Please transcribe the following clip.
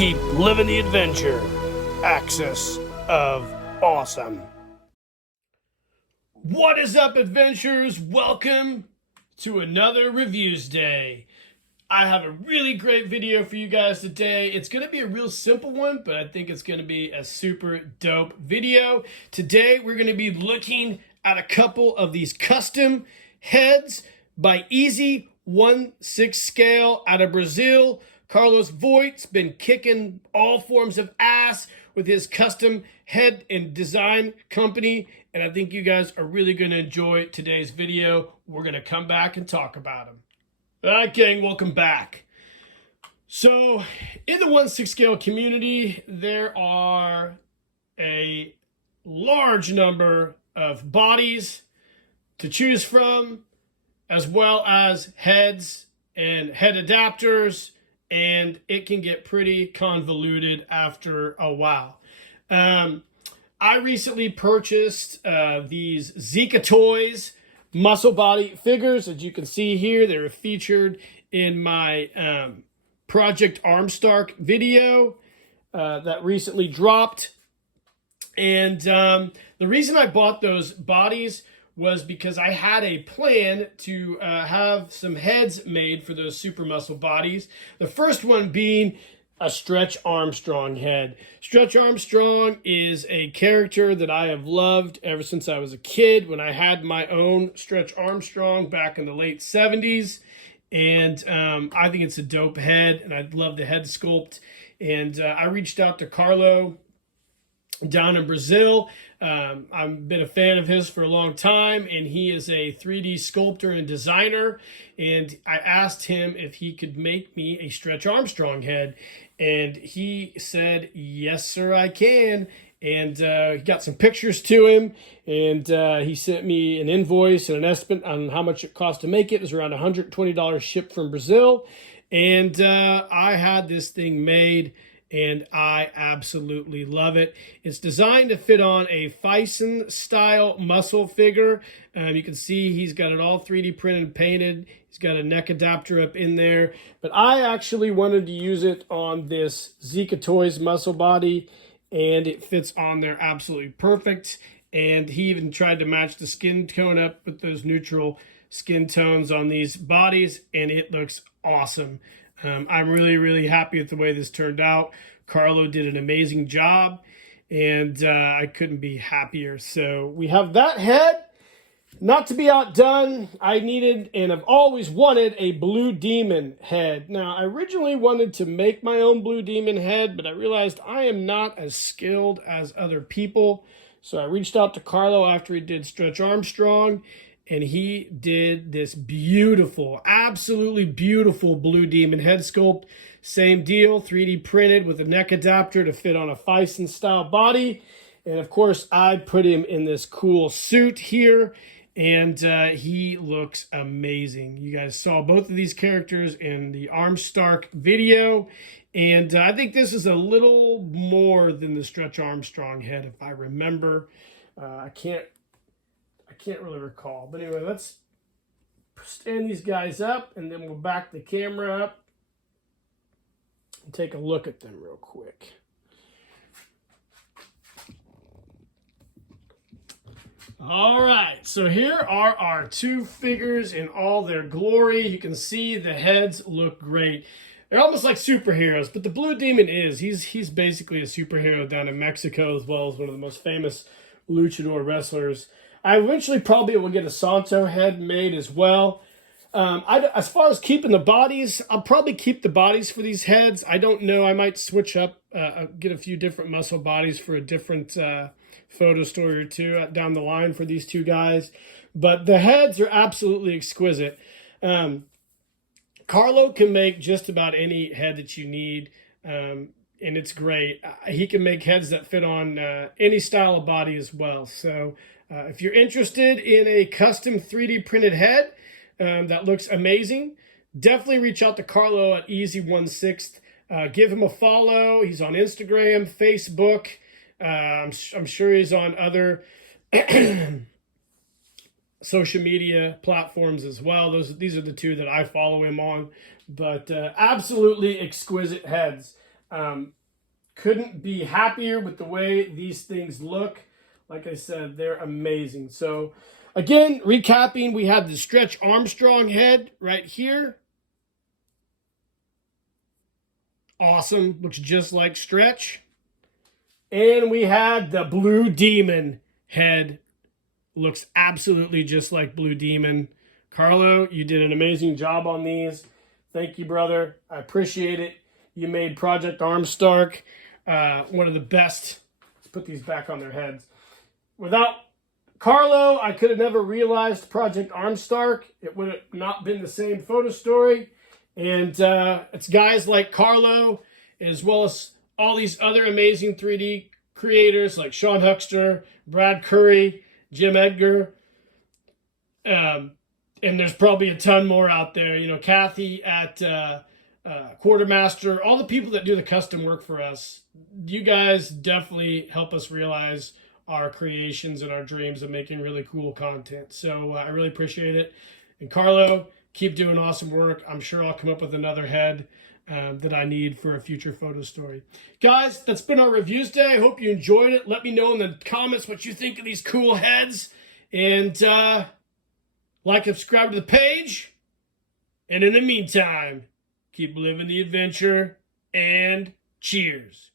Keep living the adventure. Axis of Awesome. What is up, adventurers? Welcome to another Reviews Day. I have a really great video for you guys today. It's going to be a real simple one, but I think it's going to be a super dope video. Today, we're going to be looking at a couple of these custom heads by Ezonesixth scale out of Brazil. Carlos Voigt's been kicking all forms of ass with his custom head and design company, and I think you guys are really going to enjoy today's video. We're going to come back and talk about them. All right, gang, welcome back. So, in the 1/6 scale community, there are a large number of bodies to choose from, as well as heads and head adapters, and it can get pretty convoluted after a while. I recently purchased these Zika Toys muscle body figures. As you can see here, they were featured in my Project Armstark video that recently dropped. And the reason I bought those bodies was because I had a plan to have some heads made for those super muscle bodies. The first one being a Stretch Armstrong head. Stretch Armstrong is a character that I have loved ever since I was a kid, when I had my own Stretch Armstrong back in the late 70s. And I think it's a dope head, and I love the head sculpt. And I reached out to Carlo down in Brazil. I've been a fan of his for a long time, and he is a 3D sculptor and designer. And I asked him if he could make me a Stretch Armstrong head, and he said, "Yes, sir, I can." And he got some pictures to him, and he sent me an invoice and an estimate on how much it cost to make it. It was around $120 shipped from Brazil, and I had this thing made, and I absolutely love it. It's designed to fit on a Fison style muscle figure. You can see he's got it all 3D printed and painted. He's got a neck adapter up in there. But I actually wanted to use it on this Zika Toys muscle body, and it fits on there absolutely perfect. And he even tried to match the skin tone up with those neutral skin tones on these bodies, and it looks awesome. I'm really, really happy with the way this turned out. Carlo did an amazing job, and I couldn't be happier. So we have that head. Not to be outdone, I needed, and I've always wanted, a Blue Demon head. Now, I originally wanted to make my own Blue Demon head, but I realized I am not as skilled as other people. So I reached out to Carlo after he did Stretch Armstrong, and he did this beautiful, absolutely beautiful Blue Demon head sculpt. Same deal, 3D printed with a neck adapter to fit on a Fison style body. And of course, I put him in this cool suit here, and he looks amazing. You guys saw both of these characters in the Armstark video, and I think this is a little more than the Stretch Armstrong head, if I remember. I can't really recall. But anyway, let's stand these guys up, and then we'll back the camera up and take a look at them real quick. All right, so here are our two figures in all their glory. You can see the heads look great. They're almost like superheroes, but the Blue Demon he's basically a superhero down in Mexico, as well as one of the most famous luchador wrestlers. I eventually probably will get a Santo head made as well. As far as keeping the bodies, I'll probably keep the bodies for these heads. I don't know. I might switch up, get a few different muscle bodies for a different photo story or two down the line for these two guys. But the heads are absolutely exquisite. Carlo can make just about any head that you need, and it's great. He can make heads that fit on any style of body as well. So if you're interested in a custom 3D printed head that looks amazing, definitely reach out to Carlo at Ezonesixth. Give him a follow. He's on Instagram, Facebook. I'm sure he's on other social media platforms as well. These are the two that I follow him on. But absolutely exquisite heads. Couldn't be happier with the way these things look. Like I said, they're amazing. So again, recapping, we had the Stretch Armstrong head right here. Awesome, looks just like Stretch. And we had the Blue Demon head. Looks absolutely just like Blue Demon. Carlo, you did an amazing job on these. Thank you, brother. I appreciate it. You made Project Armstark one of the best. Let's put these back on their heads. Without Carlo, I could have never realized Project Armstark. It would have not been the same photo story. And it's guys like Carlo, as well as all these other amazing 3D creators like Sean Huckster, Brad Curry, Jim Edgar. And there's probably a ton more out there. You know, Kathy at Quartermaster, all the people that do the custom work for us. You guys definitely help us realize our creations and our dreams of making really cool content. So I really appreciate it. And Carlo, keep doing awesome work. I'm sure I'll come up with another head that I need for a future photo story. Guys, that's been our Reviews Day. I hope you enjoyed it. Let me know in the comments what you think of these cool heads. And like and subscribe to the page. And in the meantime, keep living the adventure and cheers.